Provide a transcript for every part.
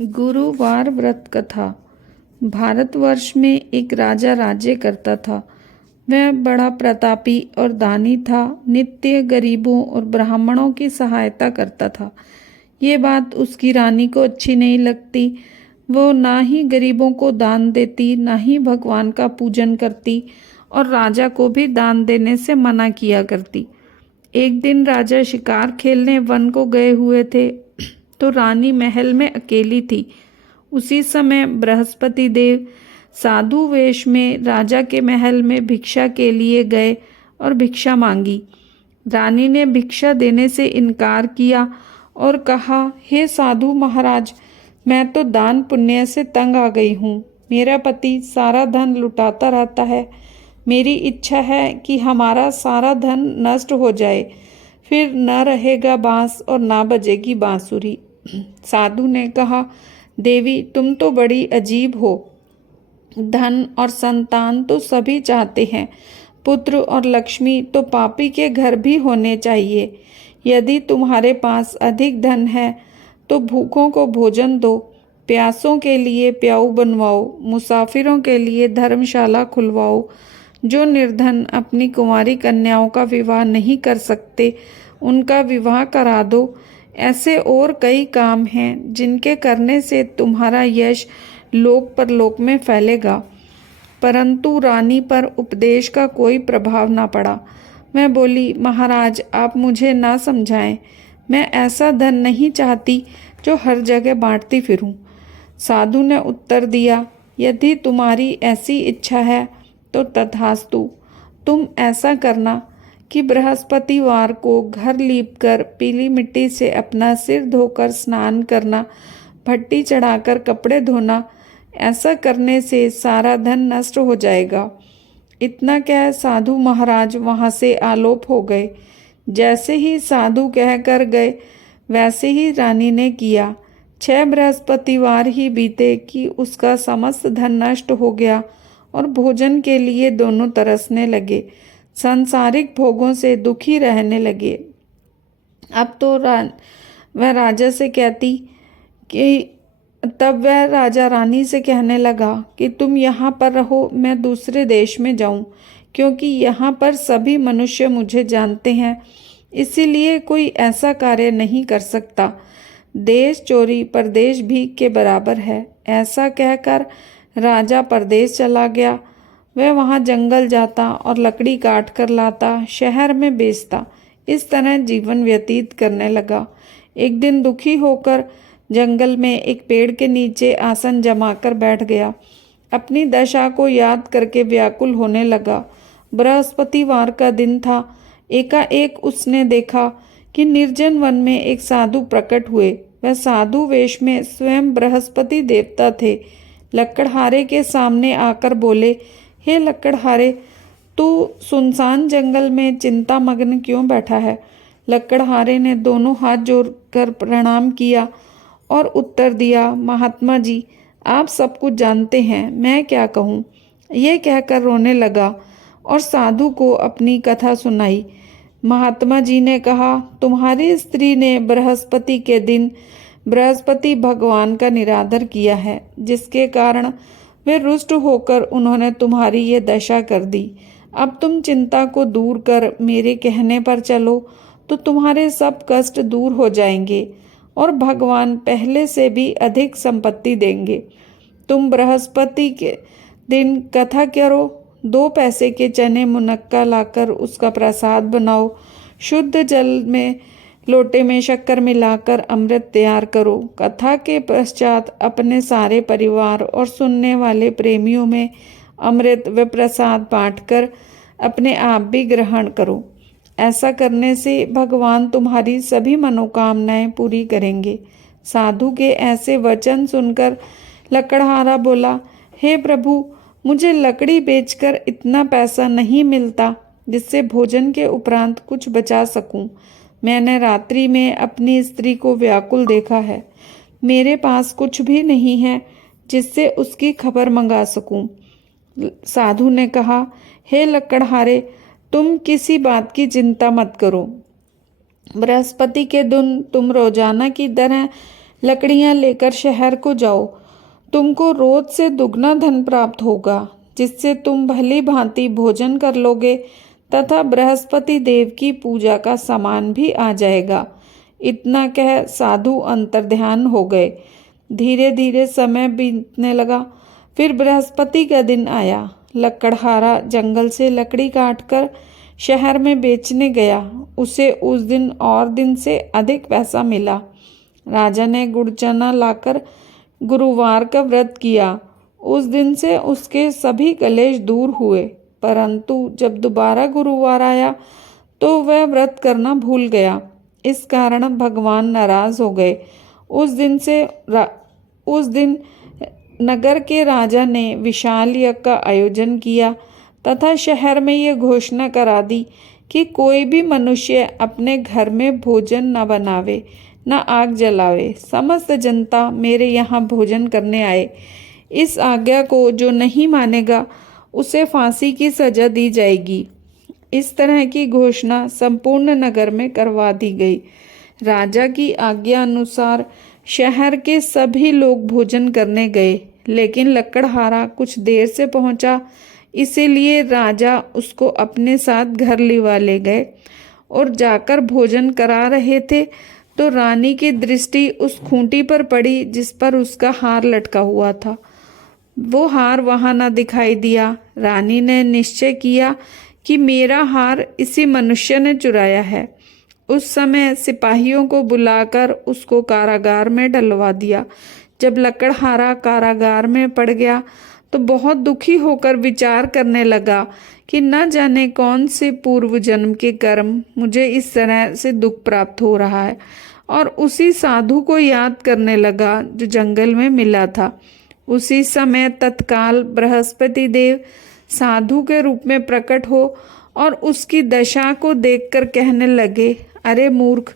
गुरुवार व्रत कथा। भारतवर्ष में एक राजा राज्य करता था। वह बड़ा प्रतापी और दानी था। नित्य गरीबों और ब्राह्मणों की सहायता करता था। ये बात उसकी रानी को अच्छी नहीं लगती। वो ना ही गरीबों को दान देती, ना ही भगवान का पूजन करती और राजा को भी दान देने से मना किया करती। एक दिन राजा शिकार खेलने वन को गए हुए थे तो रानी महल में अकेली थी। उसी समय बृहस्पति देव साधु वेश में राजा के महल में भिक्षा के लिए गए और भिक्षा मांगी। रानी ने भिक्षा देने से इनकार किया और कहा, हे साधु महाराज, मैं तो दान पुण्य से तंग आ गई हूँ। मेरा पति सारा धन लुटाता रहता है। मेरी इच्छा है कि हमारा सारा धन नष्ट हो जाए, फिर न रहेगा बांस और ना बजेगी बांसुरी। साधु ने कहा, देवी, तुम तो बड़ी अजीब हो। धन और संतान तो सभी चाहते हैं, पुत्र और लक्ष्मी तो पापी के घर भी होने चाहिए। यदि तुम्हारे पास अधिक धन है तो भूखों को भोजन दो, प्यासों के लिए प्याऊ बनवाओ, मुसाफिरों के लिए धर्मशाला खुलवाओ। जो निर्धन अपनी कुंवारी कन्याओं का विवाह नहीं कर सकते, उनका विवाह करा दो। ऐसे और कई काम हैं जिनके करने से तुम्हारा यश लोक परलोक में फैलेगा। परंतु रानी पर उपदेश का कोई प्रभाव ना पड़ा। मैं बोली, महाराज, आप मुझे ना समझाएं। मैं ऐसा धन नहीं चाहती जो हर जगह बांटती फिरूं। साधु ने उत्तर दिया, यदि तुम्हारी ऐसी इच्छा है तो तथास्तु। तुम ऐसा करना कि बृहस्पतिवार को घर लीपकर पीली मिट्टी से अपना सिर धोकर स्नान करना, भट्टी चढ़ाकर कपड़े धोना। ऐसा करने से सारा धन नष्ट हो जाएगा। इतना कह साधु महाराज वहाँ से आलोप हो गए। जैसे ही साधु कह कर गए वैसे ही रानी ने किया। 6 बृहस्पतिवार ही बीते कि उसका समस्त धन नष्ट हो गया और भोजन के लिए दोनों तरसने लगे, सांसारिक भोगों से दुखी रहने लगे। अब तो वह राजा से कहती कि तब वह राजा रानी से कहने लगा कि तुम यहाँ पर रहो, मैं दूसरे देश में जाऊँ, क्योंकि यहाँ पर सभी मनुष्य मुझे जानते हैं, इसीलिए कोई ऐसा कार्य नहीं कर सकता। देश चोरी परदेश भीख के बराबर है। ऐसा कहकर राजा परदेश चला गया। वह वहाँ जंगल जाता और लकड़ी काट कर लाता, शहर में बेचता। इस तरह जीवन व्यतीत करने लगा। एक दिन दुखी होकर जंगल में एक पेड़ के नीचे आसन जमाकर बैठ गया। अपनी दशा को याद करके व्याकुल होने लगा। बृहस्पतिवार का दिन था। एकाएक उसने देखा कि निर्जन वन में एक साधु प्रकट हुए। वह साधु वेश में स्वयं बृहस्पति देवता थे। लकड़हारे के सामने आकर बोले, हे लकड़हारे, तू सुनसान जंगल में चिंता मग्न क्यों बैठा है? लकड़हारे ने दोनों हाथ जोड़कर प्रणाम किया और उत्तर दिया, महात्मा जी, आप सब कुछ जानते हैं, मैं क्या कहूँ। ये कहकर रोने लगा और साधु को अपनी कथा सुनाई। महात्मा जी ने कहा, तुम्हारी स्त्री ने बृहस्पति के दिन बृहस्पति भगवान का निरादर किया है, जिसके कारण वे रुष्ट होकर उन्होंने तुम्हारी ये दशा कर दी। अब तुम चिंता को दूर कर मेरे कहने पर चलो तो तुम्हारे सब कष्ट दूर हो जाएंगे और भगवान पहले से भी अधिक संपत्ति देंगे। तुम बृहस्पति के दिन कथा करो, 2 पैसे के चने मुनक्का लाकर उसका प्रसाद बनाओ, शुद्ध जल में लोटे में शक्कर मिलाकर अमृत तैयार करो। कथा के पश्चात अपने सारे परिवार और सुनने वाले प्रेमियों में अमृत व प्रसाद बांटकर अपने आप भी ग्रहण करो। ऐसा करने से भगवान तुम्हारी सभी मनोकामनाएं पूरी करेंगे। साधु के ऐसे वचन सुनकर लकड़हारा बोला, हे प्रभु, मुझे लकड़ी बेचकर इतना पैसा नहीं मिलता जिससे भोजन के उपरांत कुछ बचा सकूं। मैंने रात्रि में अपनी स्त्री को व्याकुल देखा है। मेरे पास कुछ भी नहीं है जिससे उसकी खबर मंगा सकूं। साधु ने कहा, हे लकड़हारे, तुम किसी बात की चिंता मत करो। बृहस्पति के दिन तुम रोजाना की तरह लकड़ियां लेकर शहर को जाओ। तुमको रोज से दुगना धन प्राप्त होगा, जिससे तुम भली भांति भोजन कर लोगे तथा बृहस्पति देव की पूजा का सामान भी आ जाएगा। इतना कह साधु अंतर्ध्यान हो गए। धीरे धीरे समय बीतने लगा। फिर बृहस्पति का दिन आया। लकड़हारा जंगल से लकड़ी काटकर शहर में बेचने गया। उसे उस दिन और दिन से अधिक पैसा मिला। राजा ने गुड़ चना लाकर गुरुवार का व्रत किया। उस दिन से उसके सभी कलेश दूर हुए। परंतु जब दोबारा गुरुवार आया तो वह व्रत करना भूल गया। इस कारण भगवान नाराज हो गए। उस दिन नगर के राजा ने विशाल यज्ञ का आयोजन किया तथा शहर में यह घोषणा करा दी कि कोई भी मनुष्य अपने घर में भोजन न बनावे, न आग जलावे। समस्त जनता मेरे यहाँ भोजन करने आए। इस आज्ञा को जो नहीं मानेगा उसे फांसी की सजा दी जाएगी। इस तरह की घोषणा संपूर्ण नगर में करवा दी गई। राजा की आज्ञा अनुसार शहर के सभी लोग भोजन करने गए, लेकिन लकड़हारा कुछ देर से पहुंचा, इसीलिए राजा उसको अपने साथ घर लिवा ले गए। और जाकर भोजन करा रहे थे तो रानी की दृष्टि उस खूंटी पर पड़ी जिस पर उसका हार लटका हुआ था। वो हार वहां न दिखाई दिया। रानी ने निश्चय किया कि मेरा हार इसी मनुष्य ने चुराया है। उस समय सिपाहियों को बुलाकर उसको कारागार में डलवा दिया। जब लकड़हारा कारागार में पड़ गया तो बहुत दुखी होकर विचार करने लगा कि न जाने कौन से पूर्व जन्म के कर्म मुझे इस तरह से दुख प्राप्त हो रहा है। और उसी साधु को याद करने लगा जो जंगल में मिला था। उसी समय तत्काल बृहस्पति देव साधु के रूप में प्रकट हो और उसकी दशा को देखकर कहने लगे, अरे मूर्ख,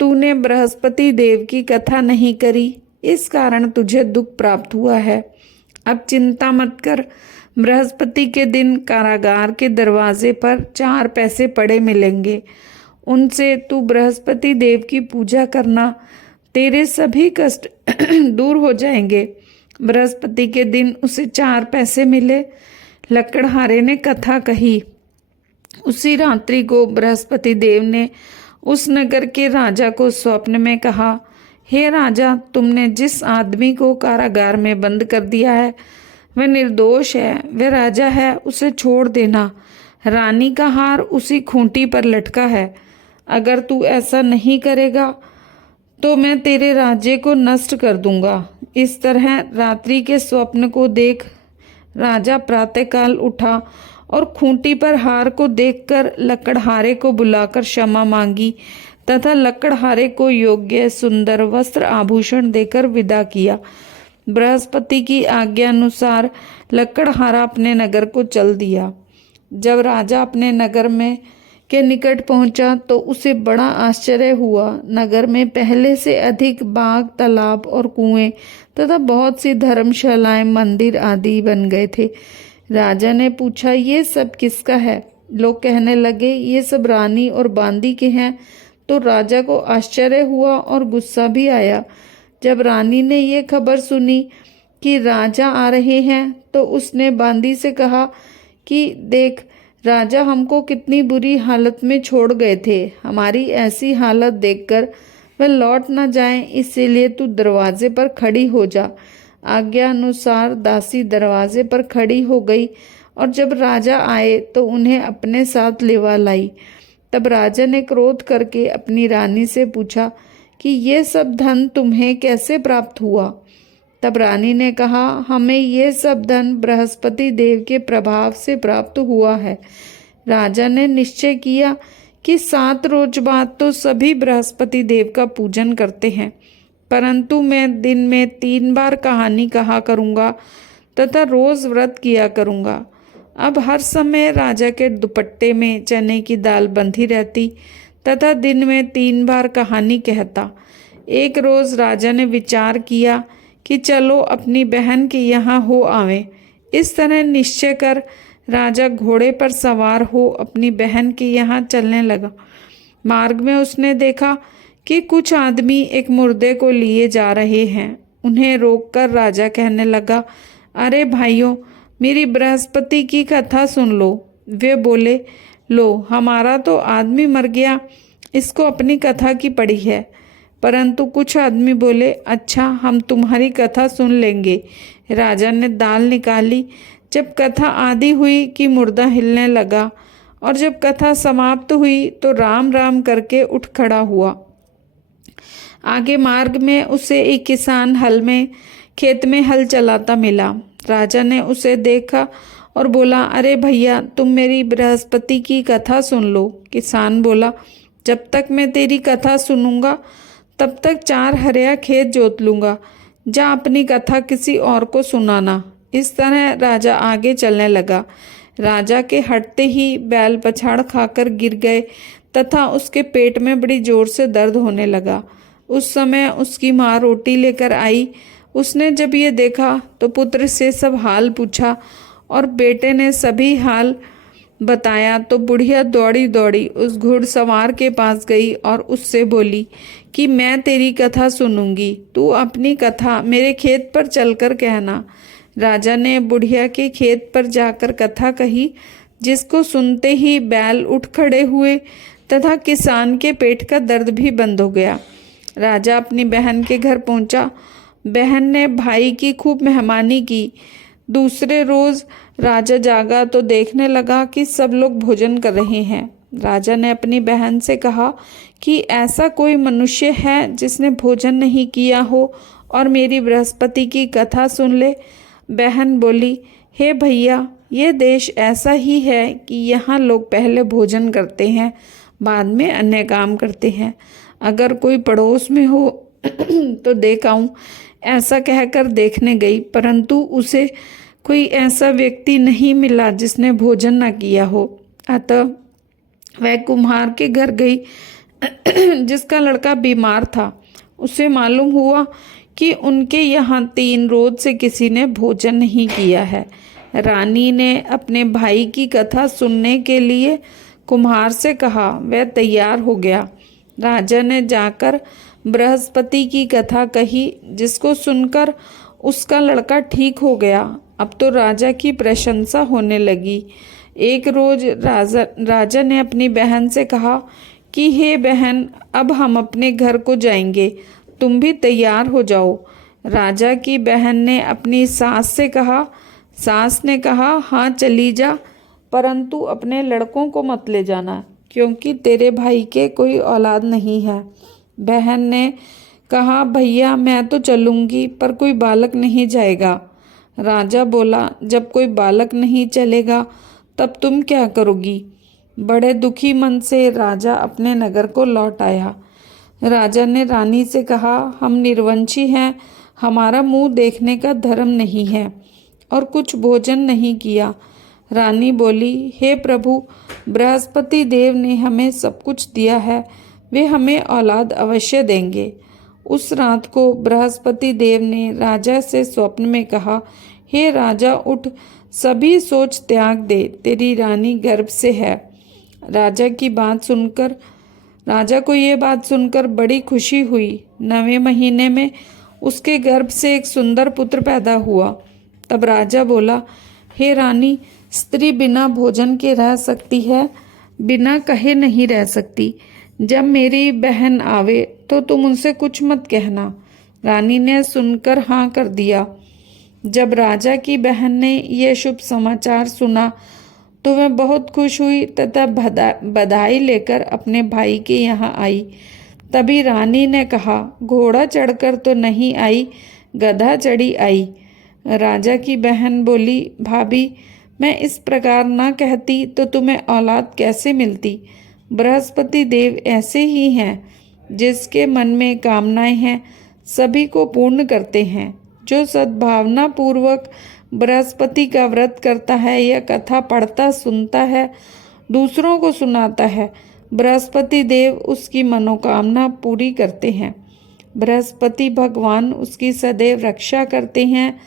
तूने बृहस्पति देव की कथा नहीं करी, इस कारण तुझे दुख प्राप्त हुआ है। अब चिंता मत कर। बृहस्पति के दिन कारागार के दरवाजे पर 4 पैसे पड़े मिलेंगे। उनसे तू बृहस्पति देव की पूजा करना, तेरे सभी कष्ट दूर हो जाएंगे। बृहस्पति के दिन उसे 4 पैसे मिले। लकड़हारे ने कथा कही। उसी रात्रि को बृहस्पति देव ने उस नगर के राजा को स्वप्न में कहा, हे राजा, तुमने जिस आदमी को कारागार में बंद कर दिया है वह निर्दोष है, वह राजा है, उसे छोड़ देना। रानी का हार उसी खूंटी पर लटका है। अगर तू ऐसा नहीं करेगा तो मैं तेरे राज्य को नष्ट कर दूंगा। इस तरह रात्रि के स्वप्न को देख राजा प्रातःकाल उठा और खूंटी पर हार को देखकर लकड़हारे को बुलाकर क्षमा मांगी तथा लकड़हारे को योग्य सुंदर वस्त्र आभूषण देकर विदा किया। बृहस्पति की आज्ञा अनुसार लकड़हारा अपने नगर को चल दिया। जब राजा अपने नगर में के निकट पहुंचा तो उसे बड़ा आश्चर्य हुआ। नगर में पहले से अधिक बाग, तालाब और कुएं तथा बहुत सी धर्मशालाएं, मंदिर आदि बन गए थे। राजा ने पूछा, ये सब किसका है? लोग कहने लगे, ये सब रानी और बांदी के हैं। तो राजा को आश्चर्य हुआ और गुस्सा भी आया। जब रानी ने ये खबर सुनी कि राजा आ रहे हैं तो उसने बांदी से कहा कि देख, राजा हमको कितनी बुरी हालत में छोड़ गए थे। हमारी ऐसी हालत देखकर वह लौट न जाएं, इसीलिए तू दरवाजे पर खड़ी हो जा। आज्ञा अनुसार दासी दरवाजे पर खड़ी हो गई और जब राजा आए तो उन्हें अपने साथ लेवा लाई। तब राजा ने क्रोध करके अपनी रानी से पूछा कि ये सब धन तुम्हें कैसे प्राप्त हुआ? तब रानी ने कहा, हमें ये सब धन बृहस्पति देव के प्रभाव से प्राप्त हुआ है। राजा ने निश्चय किया कि 7 रोज बाद तो सभी बृहस्पति देव का पूजन करते हैं, परंतु मैं दिन में 3 बार कहानी कहा करूँगा तथा रोज व्रत किया करूँगा। अब हर समय राजा के दुपट्टे में चने की दाल बंधी रहती तथा दिन में 3 बार कहानी कहता। एक रोज राजा ने विचार किया कि चलो अपनी बहन के यहाँ हो आवें। इस तरह निश्चय कर राजा घोड़े पर सवार हो अपनी बहन के यहाँ चलने लगा। मार्ग में उसने देखा कि कुछ आदमी एक मुर्दे को लिए जा रहे हैं। उन्हें रोककर राजा कहने लगा, अरे भाइयों, मेरी बृहस्पति की कथा सुन लो। वे बोले, लो, हमारा तो आदमी मर गया, इसको अपनी कथा की पड़ी है। परंतु कुछ आदमी बोले, अच्छा, हम तुम्हारी कथा सुन लेंगे। राजा ने दाल निकाली। जब कथा आधी हुई कि मुर्दा हिलने लगा, और जब कथा समाप्त हुई तो राम राम करके उठ खड़ा हुआ। आगे मार्ग में उसे एक किसान खेत में हल चलाता मिला। राजा ने उसे देखा और बोला, अरे भैया, तुम मेरी बृहस्पति की कथा सुन लो। किसान बोला, जब तक मैं तेरी कथा सुनूंगा तब तक 4 हरिया खेत जोत लूंगा। जा अपनी कथा किसी और को सुनाना। इस तरह राजा आगे चलने लगा। राजा के हटते ही बैल पछाड़ खाकर गिर गए तथा उसके पेट में बड़ी जोर से दर्द होने लगा। उस समय उसकी माँ रोटी लेकर आई। उसने जब ये देखा तो पुत्र से सब हाल पूछा और बेटे ने सभी हाल बताया तो बुढ़िया दौड़ी दौड़ी उस घुड़सवार के पास गई और उससे बोली कि मैं तेरी कथा सुनूंगी, तू अपनी कथा मेरे खेत पर चलकर कहना। राजा ने बुढ़िया के खेत पर जाकर कथा कही, जिसको सुनते ही बैल उठ खड़े हुए तथा किसान के पेट का दर्द भी बंद हो गया। राजा अपनी बहन के घर पहुंचा। बहन ने भाई की खूब मेहमानी की। दूसरे रोज राजा जागा तो देखने लगा कि सब लोग भोजन कर रहे हैं। राजा ने अपनी बहन से कहा कि ऐसा कोई मनुष्य है जिसने भोजन नहीं किया हो और मेरी बृहस्पति की कथा सुन ले। बहन बोली, हे भैया, ये देश ऐसा ही है कि यहाँ लोग पहले भोजन करते हैं, बाद में अन्य काम करते हैं। अगर कोई पड़ोस में हो तो देख आऊं। ऐसा कहकर देखने गई, परंतु उसे कोई ऐसा व्यक्ति नहीं मिला जिसने भोजन न किया हो। अतः वह कुम्हार के घर गई जिसका लड़का बीमार था। उसे मालूम हुआ कि उनके यहाँ 3 रोज से किसी ने भोजन नहीं किया है। रानी ने अपने भाई की कथा सुनने के लिए कुम्हार से कहा। वह तैयार हो गया। राजा ने जाकर बृहस्पति की कथा कही, जिसको सुनकर उसका लड़का ठीक हो गया। अब तो राजा की प्रशंसा होने लगी। एक रोज राजा ने अपनी बहन से कहा कि हे बहन, अब हम अपने घर को जाएंगे, तुम भी तैयार हो जाओ। राजा की बहन ने अपनी सास से कहा। सास ने कहा, हाँ चली जा, परंतु अपने लड़कों को मत ले जाना, क्योंकि तेरे भाई के कोई औलाद नहीं है। बहन ने कहा, भैया मैं तो चलूंगी, पर कोई बालक नहीं जाएगा। राजा बोला, जब कोई बालक नहीं चलेगा तब तुम क्या करोगी? बड़े दुखी मन से राजा अपने नगर को लौट आया। राजा ने रानी से कहा, हम निर्वंशी हैं, हमारा मुंह देखने का धर्म नहीं है और कुछ भोजन नहीं किया। रानी बोली, हे प्रभु, बृहस्पति देव ने हमें सब कुछ दिया है, वे हमें औलाद अवश्य देंगे। उस रात को बृहस्पति देव ने राजा से स्वप्न में कहा, हे राजा, उठ, सभी सोच त्याग दे, तेरी रानी गर्भ से है। राजा को ये बात सुनकर बड़ी खुशी हुई। 9वें महीने में उसके गर्भ से एक सुंदर पुत्र पैदा हुआ। तब राजा बोला, हे रानी, स्त्री बिना भोजन के रह सकती है, बिना कहे नहीं रह सकती। जब मेरी बहन आवे तो तुम उनसे कुछ मत कहना। रानी ने सुनकर हाँ कर दिया। जब राजा की बहन ने यह शुभ समाचार सुना तो वह बहुत खुश हुई तथा बधाई लेकर अपने भाई के यहाँ आई। तभी रानी ने कहा, घोड़ा चढ़कर तो नहीं आई, गधा चढ़ी आई। राजा की बहन बोली, भाभी, मैं इस प्रकार ना कहती तो तुम्हें औलाद कैसे मिलती? बृहस्पति देव ऐसे ही हैं, जिसके मन में कामनाएं हैं सभी को पूर्ण करते हैं। जो सद्भावना पूर्वक बृहस्पति का व्रत करता है या कथा पढ़ता सुनता है, दूसरों को सुनाता है, बृहस्पति देव उसकी मनोकामना पूरी करते हैं। बृहस्पति भगवान उसकी सदैव रक्षा करते हैं।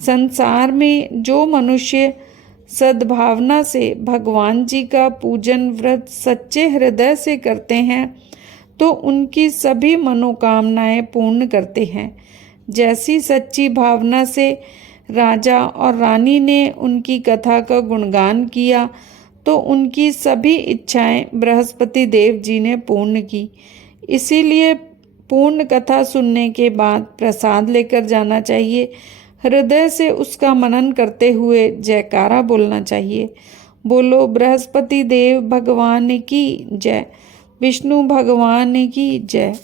संसार में जो मनुष्य सद्भावना से भगवान जी का पूजन व्रत सच्चे हृदय से करते हैं, तो उनकी सभी मनोकामनाएं पूर्ण करते हैं। जैसी सच्ची भावना से राजा और रानी ने उनकी कथा का गुणगान किया तो उनकी सभी इच्छाएं बृहस्पति देव जी ने पूर्ण की। इसीलिए पूर्ण कथा सुनने के बाद प्रसाद लेकर जाना चाहिए। हृदय से उसका मनन करते हुए जयकारा बोलना चाहिए। बोलो बृहस्पति देव भगवान की जय, विष्णु भगवान की जय।